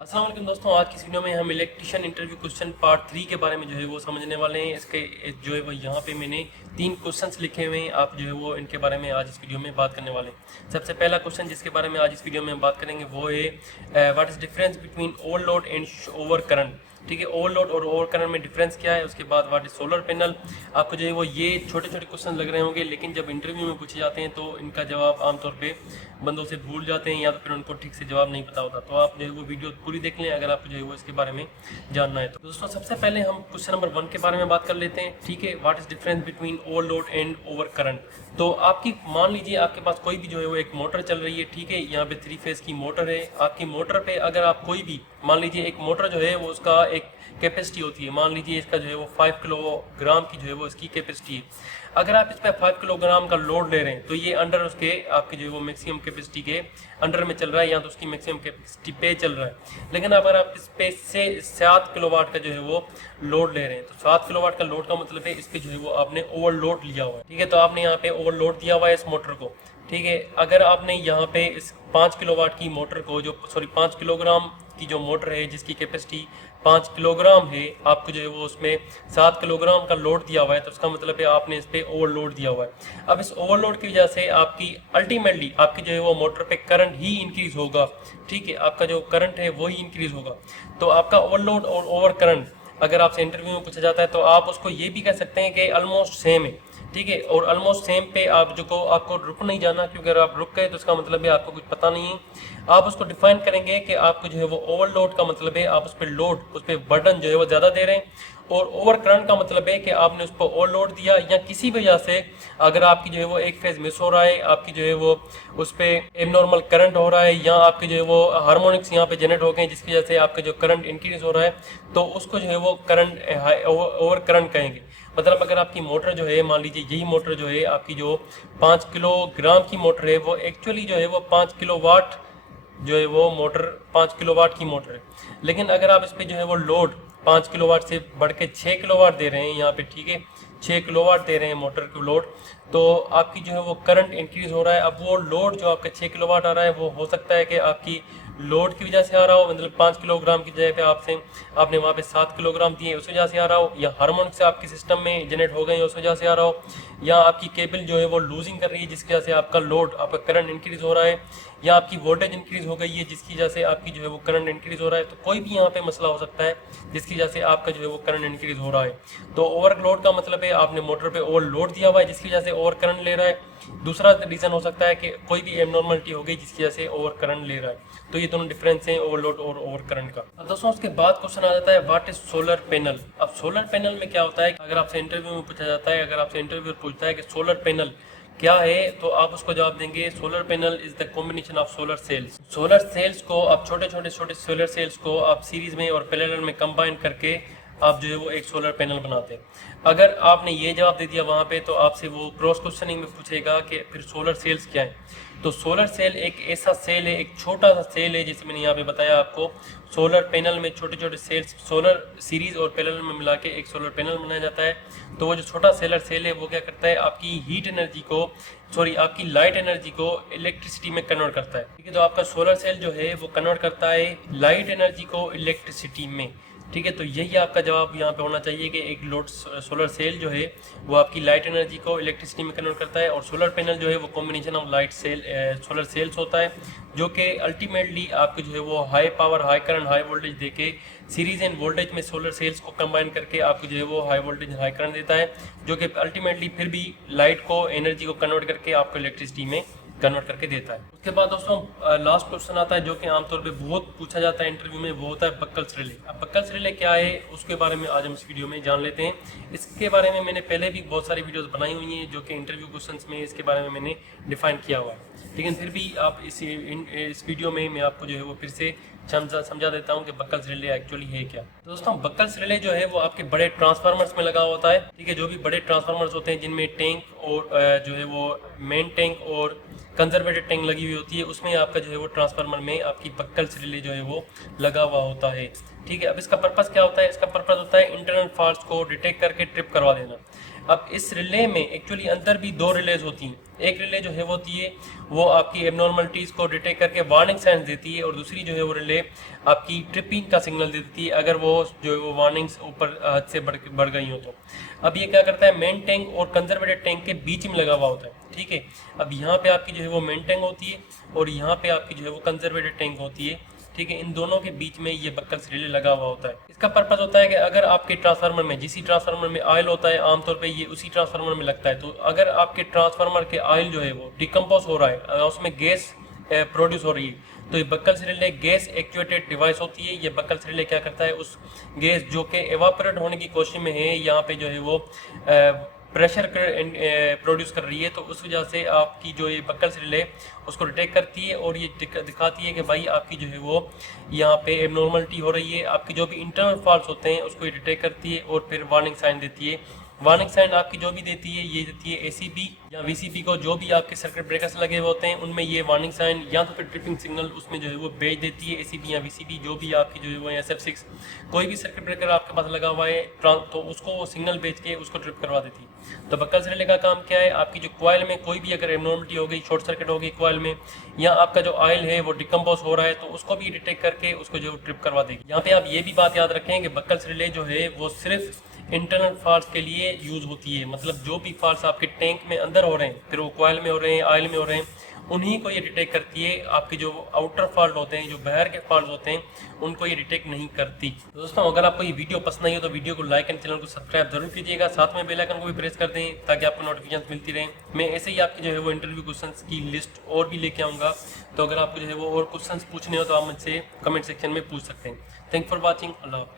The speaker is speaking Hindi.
अस्सलाम वालेकुम दोस्तों, आज की इस वीडियो में हम इलेक्ट्रिशियन इंटरव्यू क्वेश्चन पार्ट 3 के बारे में जो है वो समझने वाले हैं। इसके जो है वो यहाँ पे मैंने 3 क्वेश्चंस लिखे हुए हैं। आप जो है वो इनके बारे में आज इस वीडियो में बात करने वाले हैं। सबसे पहला क्वेश्चन जिसके बारे में आज इस वीडियो में हम बात करेंगे वो है what is difference between overload and over current. ठीक है, ओवरलोड और ओवर करंट में डिफरेंस क्या है। उसके बाद व्हाट इज सोलर पैनल। आपको जो है वो ये छोटे छोटे क्वेश्चन लग रहे होंगे, लेकिन जब इंटरव्यू में पूछे जाते हैं तो इनका जवाब आमतौर पे बंदों से भूल जाते हैं या तो फिर उनको ठीक से जवाब नहीं पता होता। तो आप जो है वो वीडियो पूरी देख लें अगर आपको जो है वो इसके बारे में जानना है। तो दोस्तों सबसे पहले हम क्वेश्चन नंबर 1 के बारे में बात कर लेते हैं। ठीक है, what is difference between overload and over current. तो आपकी मान लीजिए आपके पास कोई भी जो है वो एक मोटर चल रही है। ठीक है, यहाँ पे 3 फेज की मोटर है। आपकी मोटर पे अगर आप कोई भी मान लीजिए एक मोटर जो है वो उसका एक कैपेसिटी होती है, मान लीजिए इसका जो है वो 5 किलोग्राम की जो है वो इसकी कैपेसिटी है। अगर आप इस पर 5 किलोग्राम का लोड ले रहे हैं तो ये अंडर उसके आपके जो है वो मैक्सिमम कैपेसिटी के अंडर में चल रहा है या तो उसकी मैक्सिमम कैपेसिटी पे चल रहा है। लेकिन अगर आप इस पे से 7 किलोवाट का जो है वो लोड ले रहे हैं तो 7 किलोवाट का लोड का मतलब है इस पे जो है वो आपने ओवरलोड लिया हुआ है। ठीक है, तो आपने यहाँ पे ओवरलोड दिया हुआ है इस मोटर को। ठीक है, अगर आपने यहाँ पे इस 5 किलोवाट की मोटर को जो 5 किलोग्राम की जो मोटर है जिसकी कैपेसिटी 5 किलोग्राम है, आपको जो है वो उसमें 7 किलोग्राम का लोड दिया हुआ है, तो उसका मतलब है आपने इस पे ओवरलोड दिया हुआ है। अब इस ओवरलोड की वजह से आपकी अल्टीमेटली आपकी जो है वो मोटर पे करंट ही इंक्रीज होगा। ठीक है, आपका जो करंट है वो ही इंक्रीज होगा। तो आपका ओवरलोड और ओवर करंट अगर आपसे इंटरव्यू में पूछा जाता है तो आप उसको ये भी कह सकते हैं कि ऑलमोस्ट सेम है। ठीक है, और ऑलमोस्ट सेम पे आप जो को आपको रुक नहीं जाना, क्योंकि अगर आप रुक गए तो उसका मतलब है आपको कुछ पता नहीं है। आप उसको डिफाइन करेंगे कि आपको जो है वो ओवरलोड का मतलब है आप उस पर लोड उस पर बर्डन जो है वो ज़्यादा दे रहे हैं, और ओवर करंट का मतलब है कि आपने उस पर ओवरलोड दिया या किसी वजह से अगर आपकी जो है वो एक फेज मिस हो रहा है, आपकी जो है वो उस पर एबनॉर्मल करंट हो रहा है या आपके जो है वो हार्मोनिक्स यहाँ पे जनरेट हो गए जिसकी वजह से आपका जो करंट इंक्रीज हो रहा है, तो उसको जो है वो करंट ओवर करंट कहेंगे। मतलब अगर आपकी मोटर जो है मान लीजिए यही मोटर जो है आपकी जो 5 किलोग्राम की मोटर है वो एक्चुअली जो है वो 5 किलोवाट जो है वो मोटर 5 किलोवाट की मोटर है। लेकिन अगर आप इस पर जो है वो लोड 5 किलोवाट से बढ़ के 6 किलोवाट दे रहे हैं यहाँ पे, ठीक है 6 किलोवाट दे रहे हैं मोटर को लोड, तो आपकी जो है वो करंट इंक्रीज हो रहा है। अब वो लोड जो आपका 6 किलोवाट आ रहा है वो हो सकता है कि आपकी लोड की वजह से आ रहा हो, मतलब 5 किलोग्राम की जगह पे आपने वहाँ पे 7 किलोग्राम दिए उस वजह से आ रहा हो, या हार्मोनिक से आपके सिस्टम में जनरेट हो गए उस वजह से आ रहा हो, या आपकी केबल जो है वो लूजिंग कर रही है जिसकी वजह से आपका लोड आपका करंट इंक्रीज हो रहा है, या आपकी वोल्टेज इंक्रीज हो गई है जिसकी वजह से आपकी जो है वो करंट इंक्रीज हो रहा है। तो कोई भी यहाँ पे मसला हो सकता है जिसकी वजह से आपका जो है वो करंट इंक्रीज हो रहा है। तो ओवरलोड का मतलब है आपने मोटर पे ओवरलोड दिया हुआ है जिसकी वजह से ओवर करंट ले रहा है। दूसरा रीज़न हो सकता है कि कोई भी एबनॉर्मलिटी हो गई जिसकी वजह से ओवर करंट ले रहा है। तो ये दोनों डिफरेंस हैं ओवरलोड और ओवर करंट का। अब दोस्तों उसके बाद क्वेश्चन आ जाता है व्हाट इज सोलर पैनल। अब सोलर पैनल में क्या होता है, अगर आपसे इंटरव्यू में पूछा जाता है, अगर आपसे इंटरव्यू पूछता है कि सोलर पैनल क्या है, तो आप उसको जवाब देंगे solar panel is the combination of solar cells. Solar cells को आप छोटे छोटे सोलर सेल्स को आप सीरीज में और पैरेलल में कंबाइन करके आप जो है वो एक सोलर पैनल बनाते हैं। अगर आपने ये जवाब दे दिया वहाँ पे तो आपसे वो क्रॉस क्वेश्चनिंग में पूछेगा कि फिर सोलर सेल्स क्या है। तो सोलर सेल एक ऐसा सेल है, एक छोटा सा सेल है, जैसे मैंने यहाँ पे बताया आपको सोलर पैनल में छोटे छोटे सेल्स सोलर सीरीज और पैरेलल में मिला के एक सोलर पैनल बनाया जाता है। तो वो जो छोटा सोलर सेल है वो क्या करता है, आपकी हीट एनर्जी को आपकी लाइट एनर्जी को इलेक्ट्रिसिटी में कन्वर्ट करता है। ठीक है, तो आपका सोलर सेल जो है वो कन्वर्ट करता है लाइट एनर्जी को इलेक्ट्रिसिटी में। ठीक है, तो यही आपका जवाब यहाँ पे होना चाहिए कि एक लोड सोलर सेल जो है वो आपकी लाइट एनर्जी को इलेक्ट्रिसिटी में कन्वर्ट करता है, और सोलर पैनल जो है वो combination of light cell solar cells होता है जो कि अल्टीमेटली आपको जो है वो high power high current high voltage देके सीरीज एंड वोल्टेज में सोलर सेल्स को कंबाइन करके आपको जो है वो हाई वोल्टेज हाई करंट देता है, जो कि अल्टीमेटली फिर भी लाइट को एनर्जी को कन्वर्ट करके आपको इलेक्ट्रिसिटी में कन्वर्ट करके देता है। उसके बाद दोस्तों लास्ट क्वेश्चन आता है जो कि आमतौर पे बहुत पूछा जाता है इंटरव्यू में, वो होता है बक्कल्स रिले। अब बक्कल्स रिले क्या है उसके बारे में आज हम इस वीडियो में जान लेते हैं। इसके बारे में मैंने पहले भी बहुत सारी वीडियोस बनाई हुई हैं जो कि इंटरव्यू क्वेश्चंस में इसके बारे में मैंने डिफाइन किया हुआ है, लेकिन फिर भी आप इस वीडियो में मैं आपको जो है वो फिर से समझा देता हूँ कि बक्कल्स रिले एक्चुअली है क्या। तो दोस्तों बक्कल्स रिले जो है वो आपके बड़े ट्रांसफार्मर्स में लगा होता है। ठीक है, जो भी बड़े ट्रांसफार्मर्स होते हैं जिनमें टैंक और जो है वो मेन टैंक और कंजर्वेटेड टैंक लगी हुई होती है, उसमें आपका जो है वो ट्रांसफार्मर में आपकी बक्कल्स रिले जो है वो लगा हुआ होता है। ठीक है, अब इसका पर्पस क्या होता है, इसका पर्पस होता है इंटरनल फॉल्ट्स को डिटेक्ट करके ट्रिप करवा देना। अब इस रिले में एक्चुअली अंदर भी दो रिलेज होती हैं। एक रिले जो है वो होती है वो आपकी एबनॉर्मलिटीज़ को डिटेक्ट करके वार्निंग साइंस देती है, और दूसरी जो है वो रिले आपकी ट्रिपिंग का सिग्नल देती है अगर वो जो है वो वार्निंग्स ऊपर हद से बढ़ गई हो तो। अब ये क्या करता है, मेन टैंक और कंजर्वेटेड टैंक के बीच में लगा हुआ होता है, ठीक है। अब यहाँ पे आपकी जो है वो मेन टैंक होती है और यहाँ पे आपकी जो है वो कंजर्वेटेड टैंक होती है, ठीक है। इन दोनों के बीच में ये बक्कल्स रिले लगा हुआ होता है। इसका पर्पस होता है कि अगर आपके ट्रांसफार्मर में, जिस ट्रांसफार्मर में ऑयल होता है आमतौर पे ये उसी ट्रांसफार्मर में लगता है, तो अगर आपके ट्रांसफार्मर के ऑयल जो है वो डिकम्पोज हो रहा है, उसमें गैस प्रोड्यूस हो रही है, तो ये बक्कल्स रिले गैस एक्चुएटेड डिवाइस होती है। ये बक्कल्स रिले क्या करता है, उस गैस जो कि एवापोरेट होने की कोशिश में है, यहाँ पे जो है वो प्रेशर प्रोड्यूस कर रही है, तो उस वजह से आपकी जो ये बक्कल्स रिले उसको डिटेक्ट करती है और ये दिखाती है कि भाई आपकी जो है वो यहाँ पे एबनॉर्मलिटी हो रही है। आपकी जो भी इंटरनल फॉल्ट्स होते हैं उसको ये डिटेक्ट करती है और फिर वार्निंग साइन देती है। वार्निंग साइन आपकी जो भी देती है ये देती है एसीबी या वीसीबी को, जो भी आपके सर्किट ब्रेकर्स लगे हुए होते हैं उनमें ये वार्निंग साइन या तो फिर ट्रिपिंग सिग्नल उसमें जो है वो भेज देती है, एसीबी या वीसीबी जो भी आपकी जो है वो SF6 कोई भी सर्किट ब्रेकर आपके पास लगा हुआ है तो उसको वो सिग्नल भेज के उसको ट्रिप करवा देती है। तो बक्कल्स रिले का काम क्या है, आपकी जो कॉइल में कोई भी अगर एबनॉर्मलिटी हो गई, शॉर्ट सर्किट हो गई कॉइल में, या आपका जो ऑयल है वो डिकम्पोज हो रहा है, तो उसको भी डिटेक्ट करके उसको जो ट्रिप करवा देगी। यहाँ पे आप ये भी बात याद रखें कि बक्कल्स रिले जो है वो सिर्फ इंटरनल फॉल्ट्स के लिए यूज़ होती है, मतलब जो भी फॉल्ट्स आपके टैंक में अंदर हो रहे हैं, फिर वो कॉइल में हो रहे हैं, ऑयल में हो रहे हैं, उन्हीं को ये डिटेक्ट करती है। आपके जो आउटर फॉल्ट होते हैं, जो बाहर के फॉल्ट होते हैं, उनको ये डिटेक्ट नहीं करती। दोस्तों अगर आपको ये वीडियो पसंद आई हो तो वीडियो को लाइक एंड चैनल को सब्सक्राइब जरूर कीजिएगा, साथ में बेल आइकन को भी प्रेस कर दें ताकि आपको नोटिफिकेशन मिलती रहे। मैं ऐसे ही आपकी जो है वो इंटरव्यू क्वेश्चंस की लिस्ट और भी लेके आऊँगा, तो अगर आपको जो है वो और क्वेश्चंस पूछने हो तो आप मुझसे कमेंट सेक्शन में पूछ सकते हैं। Thank for watching. अल्लाह।